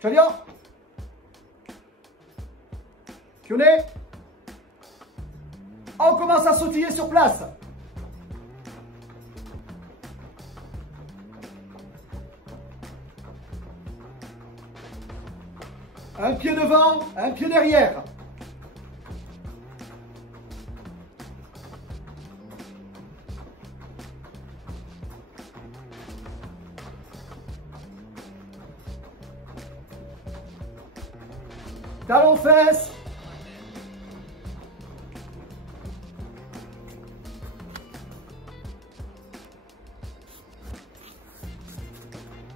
Chalia. Kioné. On commence à sautiller sur place. Un pied devant, un pied derrière. Talon fesses.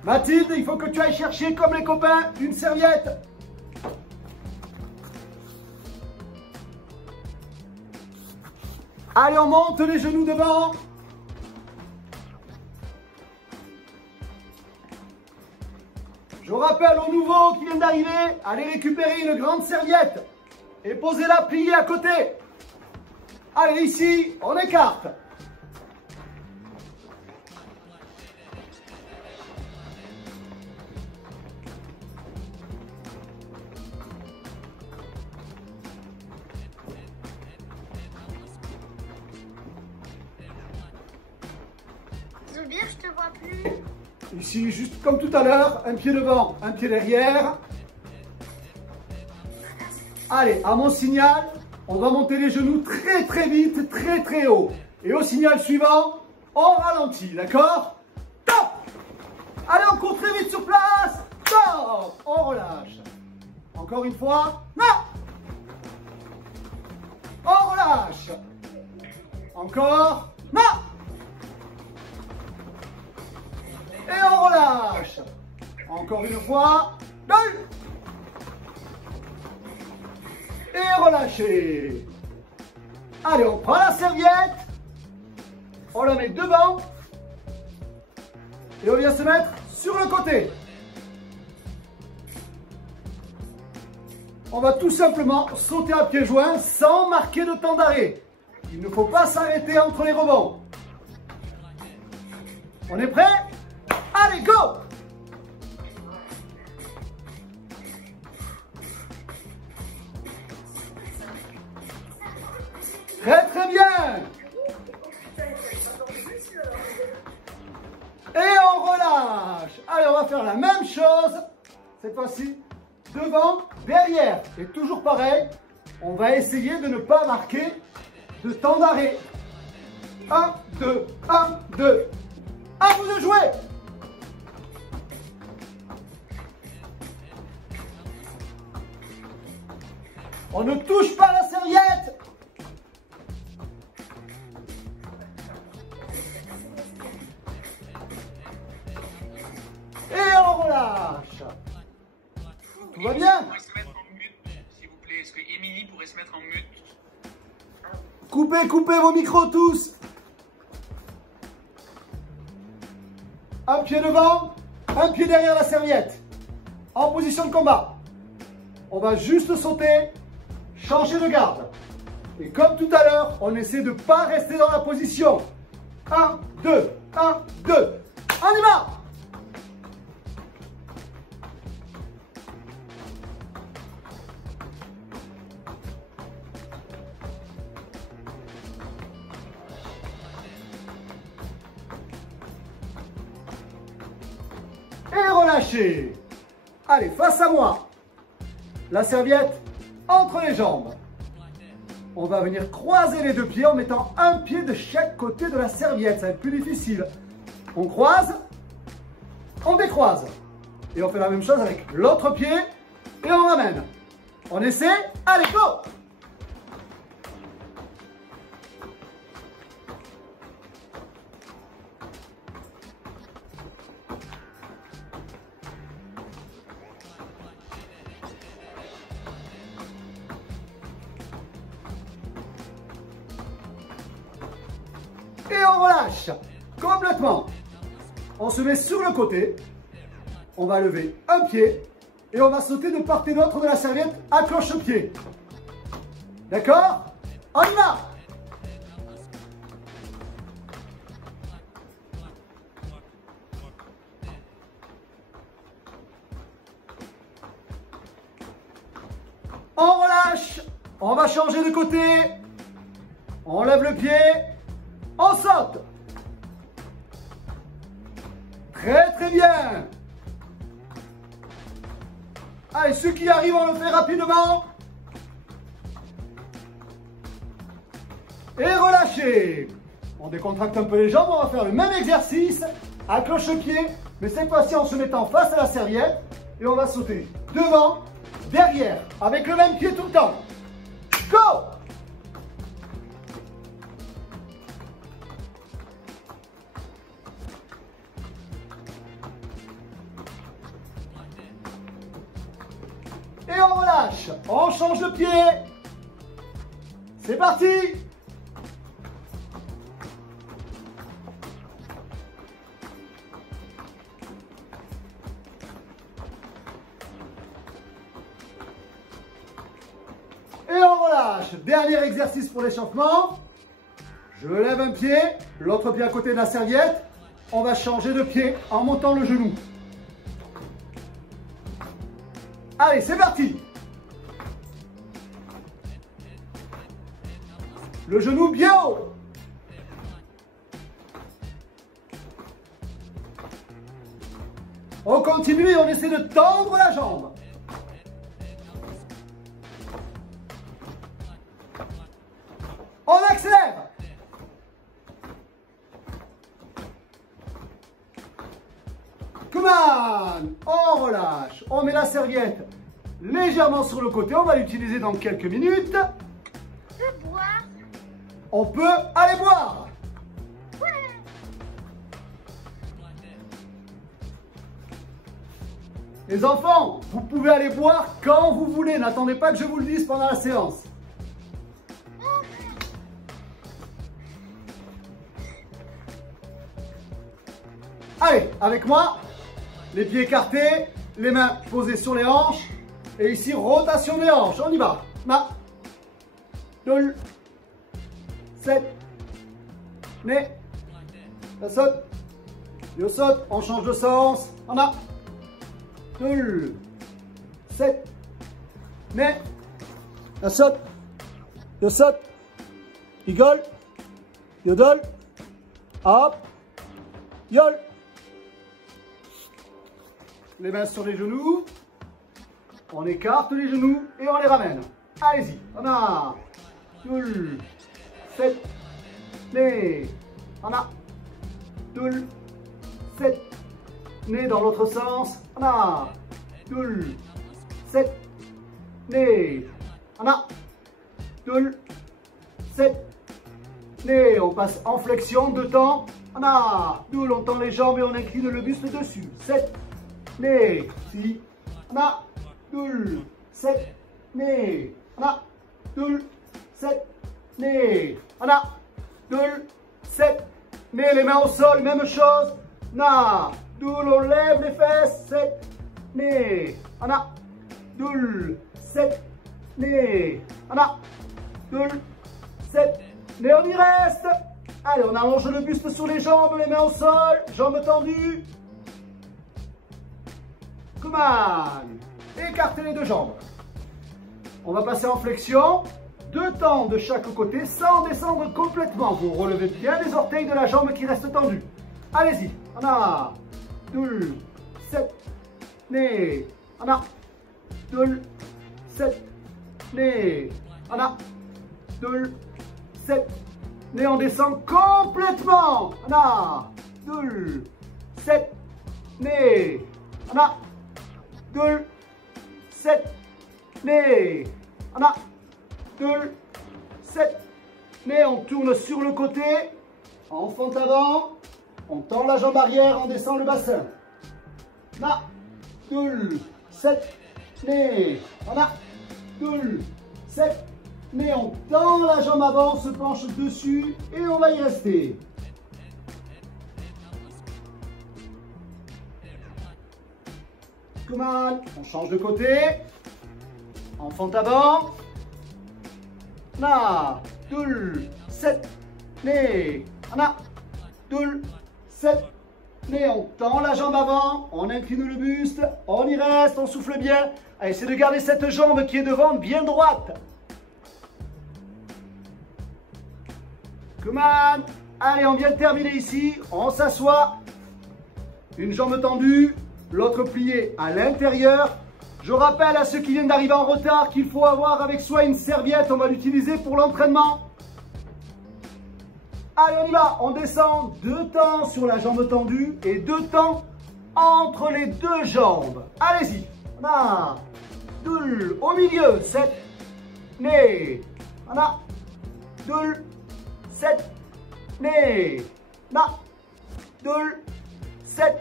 Mathilde, il faut que tu ailles chercher, comme les copains, une serviette. Allez, on monte les genoux devant. Je rappelle aux nouveaux qui viennent d'arriver, allez récupérer une grande serviette et posez-la pliée à côté. Allez, ici, on écarte. Zoubir, je te vois plus. Ici, juste comme tout à l'heure, un pied devant, un pied derrière. Allez, à mon signal, on va monter les genoux très très vite, très très haut. Et au signal suivant, on ralentit, d'accord? Top! Allez, on court très vite sur place. Top! On relâche. Encore une fois. Non! On relâche. Encore. Non! Et on relâche. Encore une fois. 2. Et relâchez. Allez, on prend la serviette. On la met devant. Et on vient se mettre sur le côté. On va tout simplement sauter à pieds joints sans marquer de temps d'arrêt. Il ne faut pas s'arrêter entre les rebonds. On est prêt? Allez, go! Très très bien! Et on relâche. Allez, on va faire la même chose. Cette fois-ci, devant, derrière. Et toujours pareil, on va essayer de ne pas marquer de temps d'arrêt. 1, 2, 1, 2. À vous de jouer! On ne touche pas la serviette. Et on relâche. Tout va bien? Pourrait se mettre en mute, s'il vous plaît. Est-ce que Émilie pourrait se mettre en mute? Coupez vos micros tous. Un pied devant, un pied derrière la serviette. En position de combat. On va juste sauter, changer de garde. Et comme tout à l'heure, on essaie de ne pas rester dans la position. 1, 2, 1, 2. On y va! Et relâchez. Allez, face à moi. La serviette entre les jambes. On va venir croiser les deux pieds en mettant un pied de chaque côté de la serviette. Ça va être plus difficile. On croise, on décroise. Et on fait la même chose avec l'autre pied et on ramène. On essaie. Allez, go! Et on relâche complètement. On se met sur le côté. On va lever un pied et on va sauter de part et d'autre de la serviette à cloche-pied. D'accord? On y va! relâche. On va changer de côté. On lève le pied. On saute. Très très bien. Allez, ceux qui arrivent, on le fait rapidement. Et relâchez. On décontracte un peu les jambes. On va faire le même exercice à cloche-pied. Mais cette fois-ci en se mettant face à la serviette. Et on va sauter devant, derrière, avec le même pied tout le temps. Go! Et on relâche. On change de pied. C'est parti. Et on relâche. Dernier exercice pour l'échauffement. Je lève un pied, l'autre pied à côté de la serviette. On va changer de pied en montant le genou. Allez, c'est parti. Le genou bien haut. On continue et on essaie de tendre la jambe. On accélère. Come on. On relâche. On met la serviette légèrement sur le côté. On va l'utiliser dans quelques minutes. Tu peux boire? On peut aller boire. Ouais. Les enfants, vous pouvez aller boire quand vous voulez. N'attendez pas que je vous le dise pendant la séance. Allez, avec moi, les pieds écartés, les mains posées sur les hanches. Et ici, rotation des hanches. On y va. Ma. 2. 7. Mais. Ça saute. Je saute. On change de sens. On a. 2. 7. Mais. Ça saute. Je saute. Rigole. Yodel. Hop. Yol. Les mains sur les genoux. On écarte les genoux et on les ramène. Allez-y. On a 2, 7, nez. On a 2, 7, nez dans l'autre sens. On a 2, 7, nez. On a 2, 7, nez. On passe en flexion, 2 temps. On a 2, on tend les jambes et on incline le buste dessus. 7, nez. Si. On a 2, 7, nez. On a 2, 7, nez. On a 2, 7, nez. Les mains au sol, même chose. On a 2, on lève les fesses. 7, nez. On a 2, 7, nez. On a 2, 7, nez. On y reste. Allez, on allonge le buste sur les jambes, les mains au sol, jambes tendues. Come on. Écartez les deux jambes. On va passer en flexion. 2 temps de chaque côté sans descendre complètement. Vous relevez bien les orteils de la jambe qui reste tendue. Allez-y. On a 2, 7, nez. On a 2, 7, nez. On a 2, 7, nez. On descend complètement. On a 2, 7, nez. On a 2, 7, nez. On a 2, 7, nez. On tourne sur le côté. En fond avant. On tend la jambe arrière. On descend le bassin. On a 2, 7, nez. On a 2, 7, nez. On tend la jambe avant. On se penche dessus. Et on va y rester. Come on. On change de côté. En fond avant. On a 2, 7, nez. On a 2, 7, nez. On tend la jambe avant. On incline le buste. On y reste. On souffle bien. Allez, c'est de garder cette jambe qui est devant bien droite. Come on. Allez, on vient de terminer ici. On s'assoit. Une jambe tendue, l'autre pliée à l'intérieur. Je rappelle à ceux qui viennent d'arriver en retard qu'il faut avoir avec soi une serviette. On va l'utiliser pour l'entraînement. Allez, on y va. On descend 2 temps sur la jambe tendue et 2 temps entre les 2 jambes. Allez-y. 1, 2, au milieu. 7, 9. 1, 2, 7, 9. 1, 2, 7.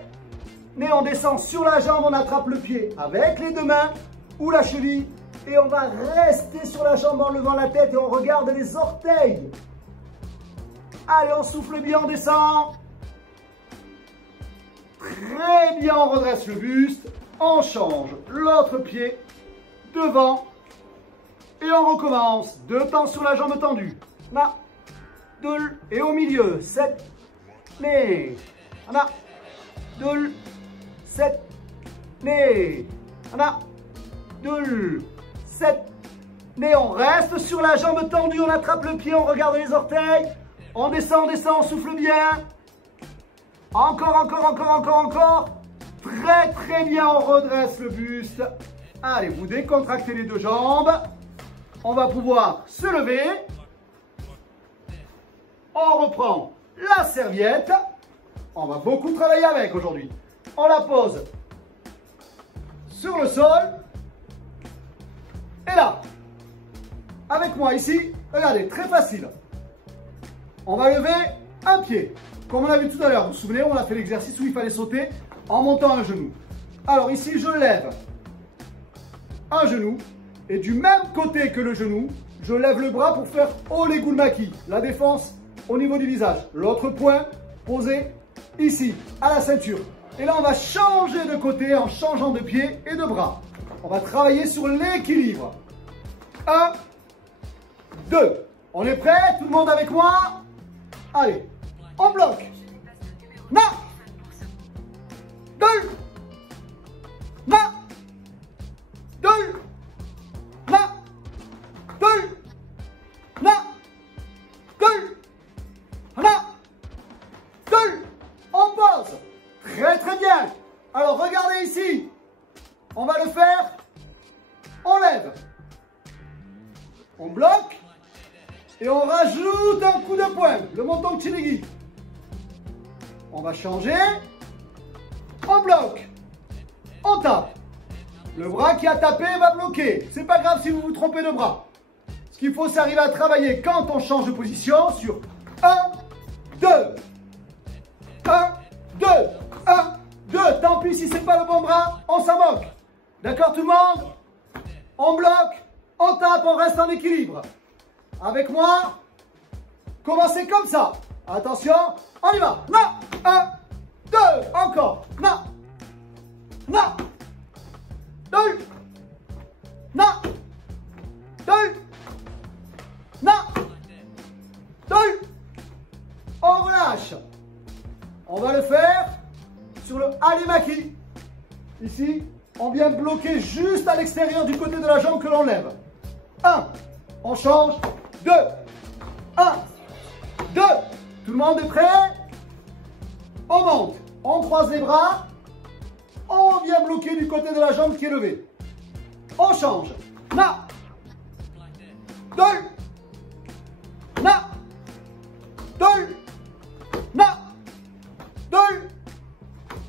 On descend sur la jambe, on attrape le pied avec les 2 mains ou la cheville. Et on va rester sur la jambe en levant la tête et on regarde les orteils. Allez, on souffle bien, on descend. Très bien, on redresse le buste. On change l'autre pied devant. Et on recommence. 2 temps sur la jambe tendue. 1, 2, et au milieu. 7, 9. 1, 2, 7, 9. 1, 2, 7, 9. On reste sur la jambe tendue, on attrape le pied, on regarde les orteils. On descend, on souffle bien. Encore. Très bien, on redresse le buste. Allez, vous décontractez les 2 jambes. On va pouvoir se lever. On reprend la serviette. On va beaucoup travailler avec aujourd'hui. On la pose sur le sol. Et là, avec moi ici, regardez, très facile. On va lever un pied. Comme on a vu tout à l'heure, vous vous souvenez, on a fait l'exercice où il fallait sauter en montant un genou. Alors ici, je lève un genou. Et du même côté que le genou, je lève le bras pour faire Ole Gulmaki, la défense au niveau du visage. L'autre point posé ici, à la ceinture. Et là, on va changer de côté en changeant de pied et de bras. On va travailler sur l'équilibre. 1, 2. On est prêt? Tout le monde avec moi? Allez, on bloque. 1, 2, 1, 2, 1, 2, 1, 2, 1, 2. On pose. Très bien. Alors, regardez ici. On va le faire. On lève. On bloque. Et on rajoute un coup de poing. Le montant Chinigi. On va changer. On bloque. On tape. Le bras qui a tapé va bloquer. C'est pas grave si vous vous trompez de bras. Ce qu'il faut, c'est arriver à travailler quand on change de position sur 1, 2. 1, 2. 1, 2. Tant pis si c'est pas le bon bras, on s'en moque. D'accord tout le monde? On bloque, on tape, on reste en équilibre. Avec moi, commencez comme ça. Attention, on y va. 1, 2, encore. 1, 2, 2, 2. On relâche. On va le faire sur le Halimaki. Ici, on vient bloquer juste à l'extérieur du côté de la jambe que l'on lève. 1, on change. 2, 1, 2. Tout le monde est prêt? On monte, on croise les bras. On vient bloquer du côté de la jambe qui est levée. On change. 1, 2, 1, 2, 1, 2,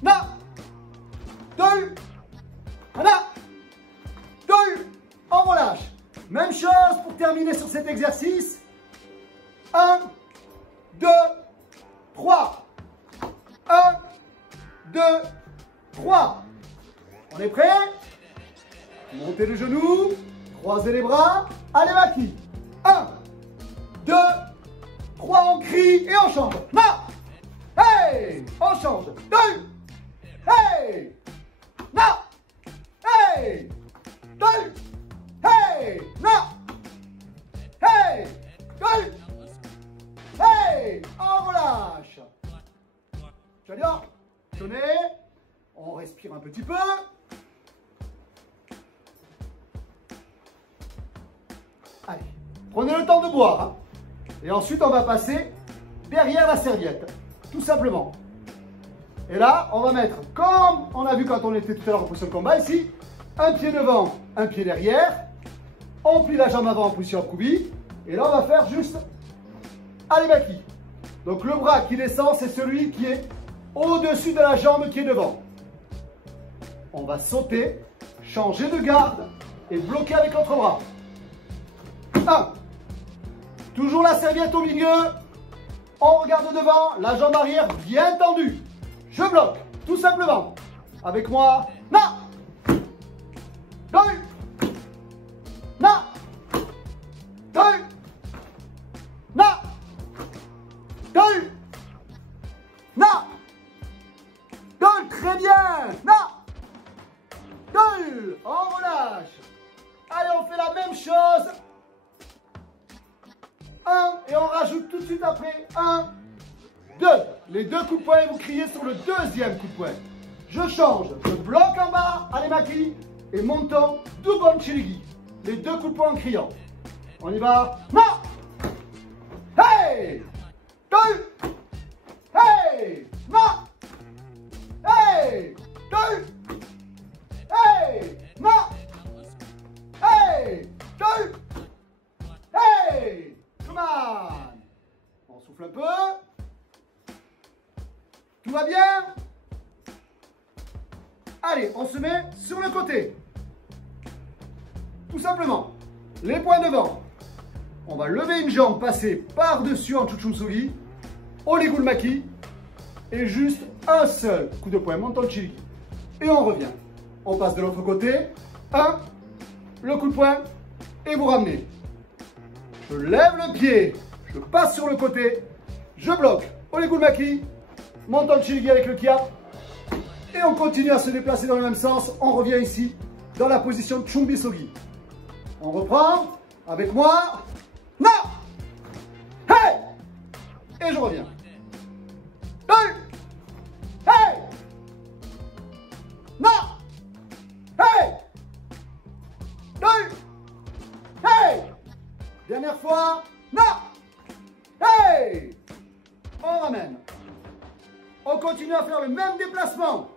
1, 2, 1, 2. On relâche. Même chose pour terminer sur cet exercice. 1, 2, 3. 1, 2, 3. On est prêt? Montez le genou, croisez les bras, allez Maki. 1, 2, 3, on crie et on change. Non. Hey, on change. 2. Hey. Non. Hey. 2. Hey. Non. Hey. 2. Hey. On relâche. Tu vas dire, tenez. On respire un petit peu. Allez, prenez le temps de boire. Hein. Et ensuite, on va passer derrière la serviette. Tout simplement. Et là, on va mettre, comme on a vu quand on était tout à l'heure en position de combat ici, un pied devant, un pied derrière. On plie la jambe avant en position accroupie. Et là, on va faire juste alemaki. Donc le bras qui descend, c'est celui qui est au-dessus de la jambe qui est devant. On va sauter, changer de garde et bloquer avec l'autre bras. 1. Toujours la serviette au milieu. On regarde devant, la jambe arrière bien tendue. Je bloque, tout simplement. Avec moi, na, 2, na, 2, na, 2, na, 2, très bien, na, 2, on relâche. Allez, on fait la même chose. 1, et on rajoute tout de suite après 1, 2. Les deux coups de poing, vous criez sur le deuxième coup de poing. Je change, je bloque en bas, alemaki, et montant, double chiligi. Les deux coups de poing en criant. On y va. Non. Hey. 2. Hey. Non. Hey. 2. Hey. Non. Hey. 2. Hey. Come on. On souffle un peu. Tout va bien? Allez, on se met sur le côté. Tout simplement. Les poings devant. On va lever une jambe, passer par-dessus en chuchunsugi, oligulmaki, et juste un seul coup de poing, monton chili. Et on revient. On passe de l'autre côté. 1, le coup de poing, et vous ramenez. Je lève le pied, je passe sur le côté, je bloque, oligulmaki, monton chili avec le kiap, et on continue à se déplacer dans le même sens. On revient ici dans la position chumbisogi. On reprend avec moi. Non. Hey. Et je reviens. 2. Hey. Non. Hey. 2. Hey. Dernière fois. Non. Hey. On ramène. On continue à faire le même déplacement.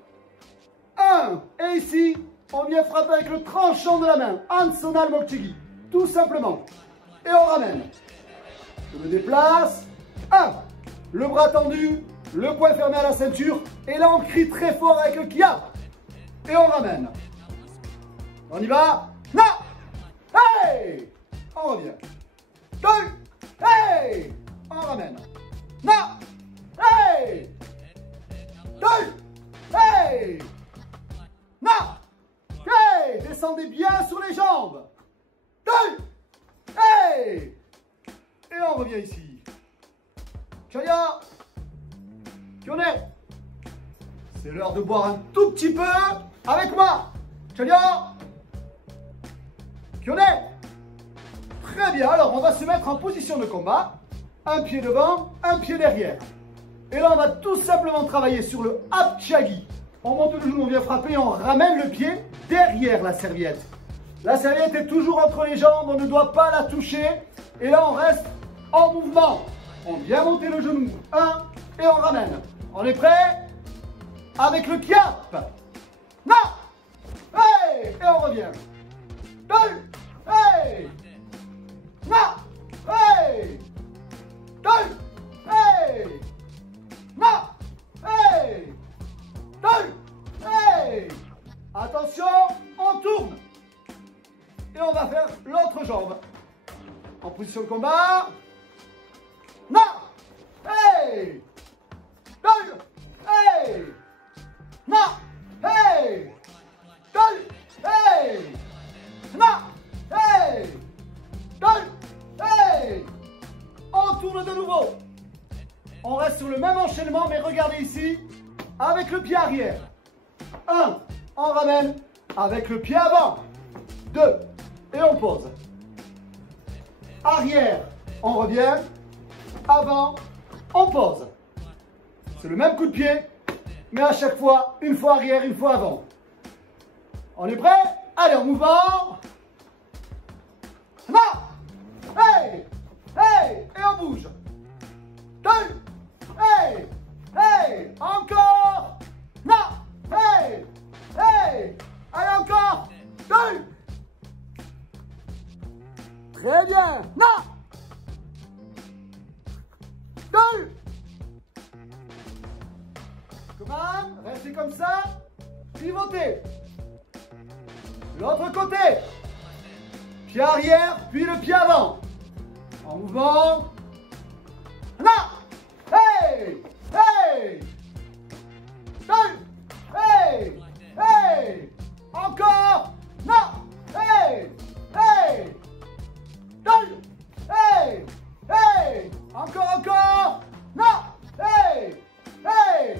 1. Et ici, on vient frapper avec le tranchant de la main. Ansonal Mokchigi. Tout simplement. Et on ramène. Je me déplace. 1. Le bras tendu. Le poing fermé à la ceinture. Et là, on crie très fort avec le kia. Et on ramène. On y va. Non. Hey. On revient. 2. Hey. On ramène. Non. Hey. 2. Hey. Non. Hey. Descendez bien sur les jambes. 2. Hey. Et on revient ici. Chaya. Kyone. C'est l'heure de boire un tout petit peu avec moi. Chaya. Kyone. Très bien. Alors, on va se mettre en position de combat. Un pied devant, un pied derrière. Et là, on va tout simplement travailler sur le apchagi. On monte le genou, on vient frapper et on ramène le pied derrière la serviette. La serviette est toujours entre les jambes, on ne doit pas la toucher. Et là, on reste en mouvement. On vient monter le genou, 1, et on ramène. On est prêt? Avec le kiap. Non. Hey. Et on revient. 2. Hey. Non. Hey. 2. Hey. Non. Hey. 2. Hey. Attention, on tourne. Et on va faire l'autre jambe. En position de combat. Non. Hey. 2. Hey. Non. Hey. 2. Hey. Non. Hey. 2. Hey. On tourne de nouveau. On reste sur le même enchaînement, mais regardez ici, avec le pied arrière. 1, on ramène avec le pied avant. 2, et on pose. Arrière, on revient. Avant, on pose. C'est le même coup de pied, mais à chaque fois, une fois arrière, une fois avant. On est prêt? Allez, en mouvement. Non. Hey. Hey. Et on bouge. 2. Très bien. Non. 2. Comment? Restez comme ça. Pivotez. L'autre côté. Pied arrière, puis le pied avant. En mouvement. Non. Hey. Hey. 2. Hey. Hey. Encore. Non. Hey. Hey. 2. Hey. Hey. Encore. Non. Hey. Hey.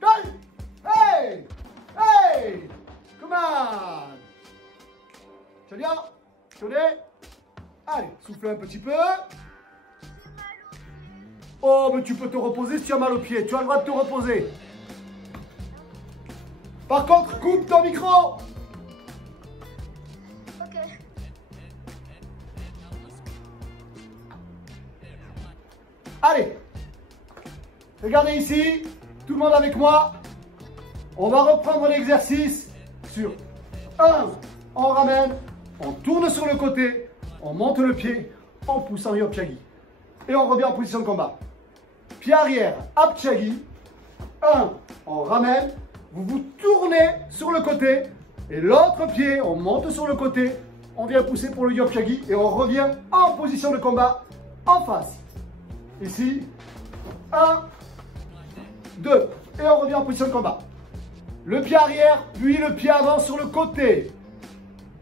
2. Hey. Hey. Come on. C'est bien. Tenez. Allez, soufflez un petit peu. Oh, mais tu peux te reposer si tu as mal aux pieds. Tu as le droit de te reposer. Par contre, coupe ton micro. Ok. Allez. Regardez ici. Tout le monde avec moi. On va reprendre l'exercice sur 1. On ramène. On tourne sur le côté. On monte le pied en poussant Yopchagi. Et on revient en position de combat. Pied arrière, Apchagi. 1. On ramène. Vous vous tournez sur le côté. Et l'autre pied, on monte sur le côté. On vient pousser pour le Yopchagi. Et on revient en position de combat en face. Ici. 1, 2. Et on revient en position de combat. Le pied arrière, puis le pied avant sur le côté.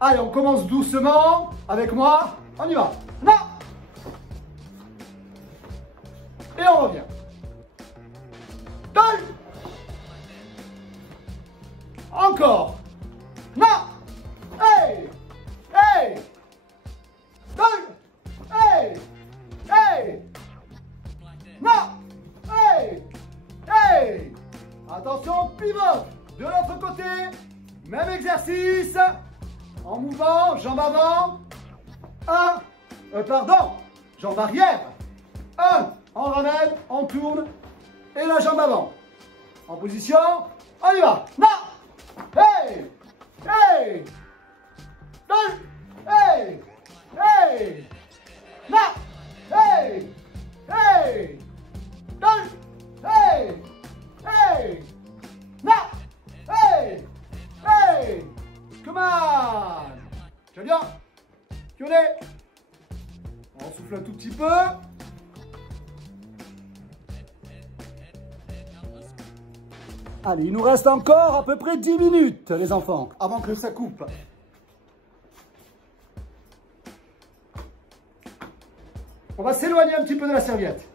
Allez, on commence doucement. Avec moi. On y va. Non. Et on revient. 2. Encore. Non. Hey. Hey. 2. Hey. Hey. Non. Hey. Hey. Attention, pivote. De l'autre côté. Même exercice. En mouvement, jambe avant. 1. Pardon. Jambe arrière. 1. On ramène, on tourne. Et la jambe avant. En position. On y va. Non. Hey. Hey. 2. Hey. Hey. Non. Hey. Hey. 2. Hey. Hey. Non. Hey. Hey. Come on. C'est bien. Pionnet. On souffle un tout petit peu. Allez, il nous reste encore à peu près 10 minutes, les enfants, avant que ça coupe. On va s'éloigner un petit peu de la serviette.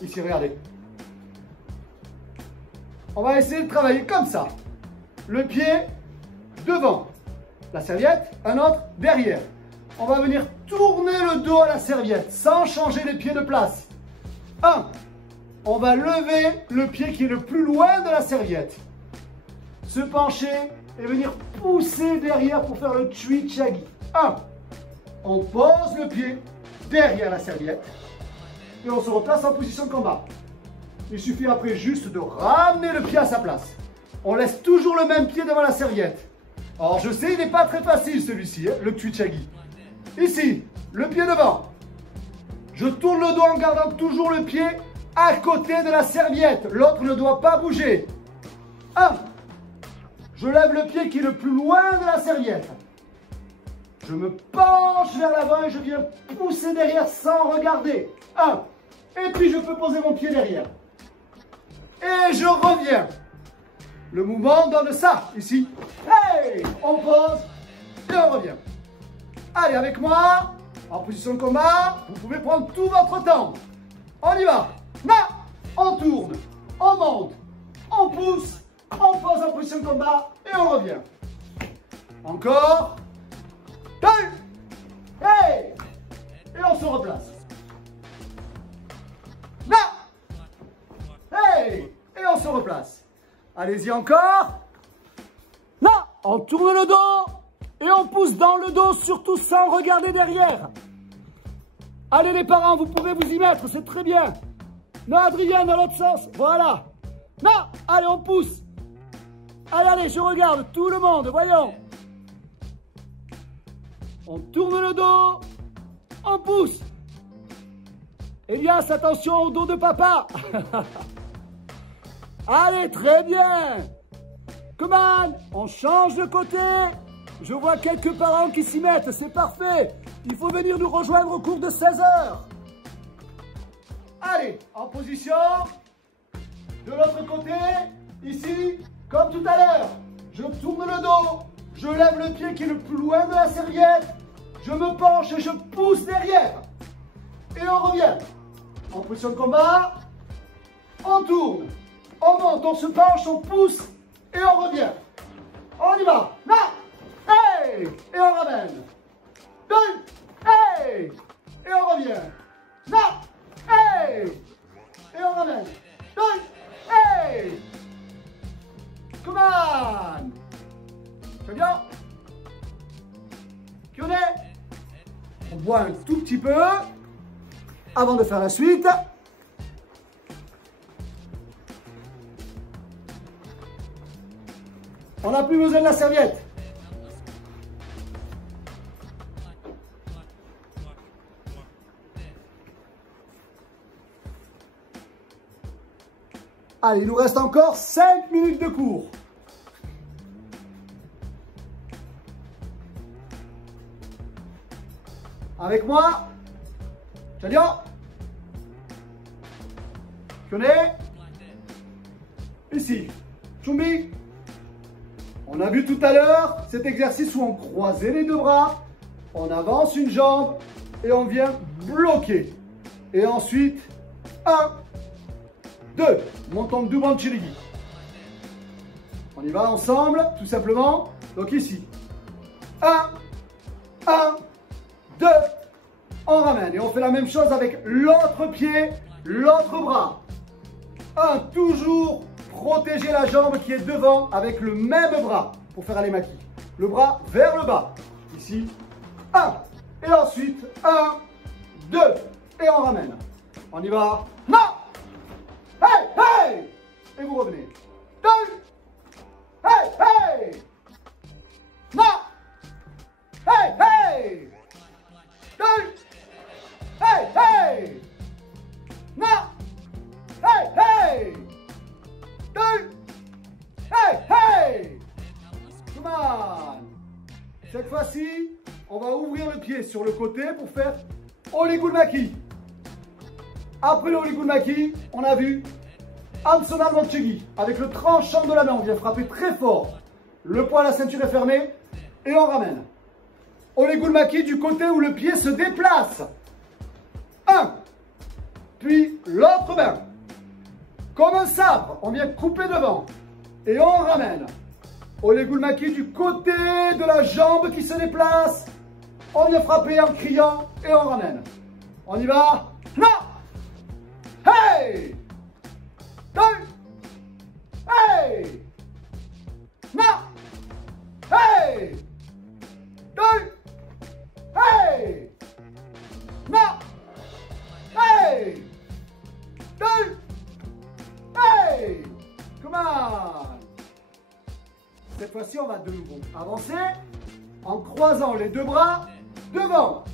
Ici, regardez. On va essayer de travailler comme ça. Le pied devant. La serviette, un autre derrière. On va venir tourner le dos à la serviette sans changer les pieds de place. 1. On va lever le pied qui est le plus loin de la serviette. Se pencher et venir pousser derrière pour faire le Chagi. 1. On pose le pied derrière la serviette et on se replace en position de combat. Il suffit après juste de ramener le pied à sa place. On laisse toujours le même pied devant la serviette. Alors je sais, il n'est pas très facile celui-ci, hein, le Chagi. Ici, le pied devant. Je tourne le dos en gardant toujours le pied à côté de la serviette. L'autre ne doit pas bouger. 1. Je lève le pied qui est le plus loin de la serviette. Je me penche vers l'avant et je viens pousser derrière sans regarder. 1. Et puis je peux poser mon pied derrière. Et je reviens. Le mouvement donne ça, ici. Hey! On pose et on revient. Allez, avec moi, en position de combat, vous pouvez prendre tout votre temps. On y va. Non, on tourne, on monte, on pousse, on pose en position de combat et on revient. Encore. 2. Hey. Et on se replace. Non. Hey. Et on se replace. Allez-y encore. Non, on tourne le dos et on pousse dans le dos, surtout sans regarder derrière. Allez les parents, vous pouvez vous y mettre, c'est très bien. Non, Adrien, dans l'autre sens. Voilà. Non. Allez, on pousse. Allez, allez, je regarde. Tout le monde, voyons. On tourne le dos. on pousse. Elias, attention au dos de papa. Allez, très bien. Come on, on change de côté. Je vois quelques parents qui s'y mettent, c'est parfait. Il faut venir nous rejoindre au cours de 16 heures. Allez, en position. De l'autre côté, ici, comme tout à l'heure. Je tourne le dos, je lève le pied qui est le plus loin de la serviette. Je me penche et je pousse derrière. Et on revient. En position de combat, on tourne, on monte, on se penche, on pousse et on revient. On y va. Là. Hey. Et on ramène. 2. Hey. Et on revient. Là. Hey. Et on ramène. 2. Hey. Come on. Très bien. Kyone. On boit un tout petit peu avant de faire la suite. On n'a plus besoin de la serviette. Allez, il nous reste encore 5 minutes de cours. Avec moi, Chadia, Kyone, ici, Chumbi. On a vu tout à l'heure cet exercice où on croisait les deux bras, on avance une jambe et on vient bloquer. Et ensuite, 1, 2, montons de double chirigi. On y va ensemble, tout simplement. Donc ici, 1, 2, on ramène. Et on fait la même chose avec l'autre pied, l'autre bras. 1, toujours protéger la jambe qui est devant avec le même bras pour faire aller maquis. Le bras vers le bas. Ici, 1. Et ensuite, 1, 2. Et on ramène. On y va. Non. Hey, hey. Et vous revenez. 2. Hey, hey. Non. Hey, hey. 2. Hey, hey. Non. Hey, hey. 2. Hey, hey. Come on. Cette fois-ci, on va ouvrir le pied sur le côté pour faire Oligulmaki. Après le Oligulmaki, on a vu Hansonal Mochegi. Avec le tranchant de la main, on vient frapper très fort. Le poing à la ceinture est fermé et on ramène. Oligulmaki du côté où le pied se déplace. 1. Puis l'autre main. Comme un sabre, on vient couper devant. Et on ramène. Oligulmaki du côté de la jambe qui se déplace. On vient frapper en criant et on ramène. On y va. Non. Hey. 2. Hey. Non. Hey. 2. Hey. Non. Hey. 2. Hey. Come on. Cette fois-ci, on va de nouveau avancer en croisant les deux bras devant.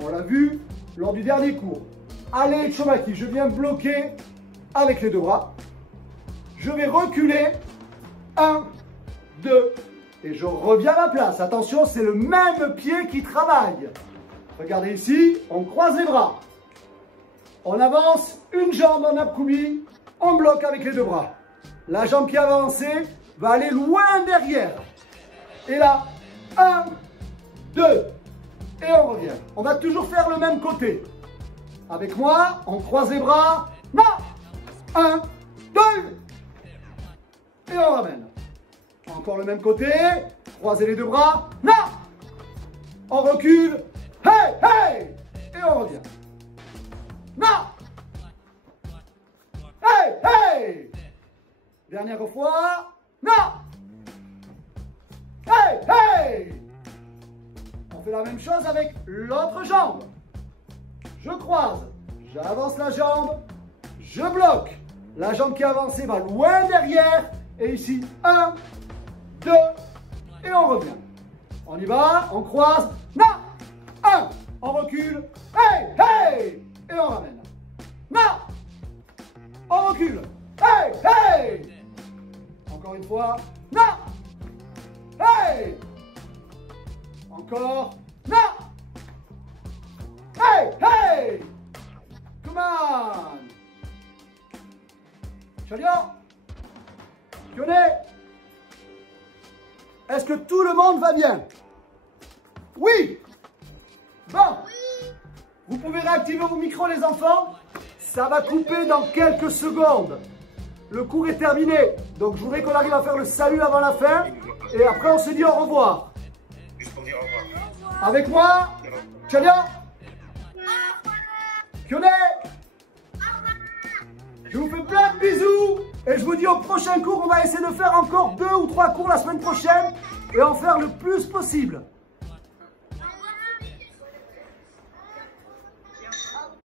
On l'a vu lors du dernier cours. Allez, Chomaki, je viens bloquer avec les deux bras. Je vais reculer. 1, 2, et je reviens à ma place. Attention, c'est le même pied qui travaille. Regardez ici, on croise les bras. On avance une jambe en apkubi, on bloque avec les deux bras. La jambe qui a avancé va aller loin derrière. Et là, 1, 2, et on revient. On va toujours faire le même côté. Avec moi, on croise les bras. Non. 1, 2, et on ramène. Encore le même côté. Croisez les deux bras. Non. On recule. Hey, hey. Et on revient. Non. Hey, hey. Dernière fois. Non. Hey, hey. On fait la même chose avec l'autre jambe. Je croise. J'avance la jambe. Je bloque. La jambe qui est avancée va loin derrière. Et ici, 1, 2, et on revient. On y va, on croise. Non. 1, On recule. Hey, hey. Et on ramène. Non. On recule. Hey, hey. Encore une fois. Non. Hey. Encore. Non. Hey, hey. Come on. Chalia. Pionnet. Est-ce que tout le monde va bien? Oui. Bon. Vous pouvez réactiver vos micros, les enfants. Ça va couper dans quelques secondes. Le cours est terminé. Donc, je voudrais qu'on arrive à faire le salut avant la fin. Et après, on se dit au revoir. Juste pour dire au revoir. Avec moi, Chalia. Pionnet. Je vous fais plein de bisous. Et je vous dis au prochain cours, on va essayer de faire encore 2 ou 3 cours la semaine prochaine. Et en faire le plus possible.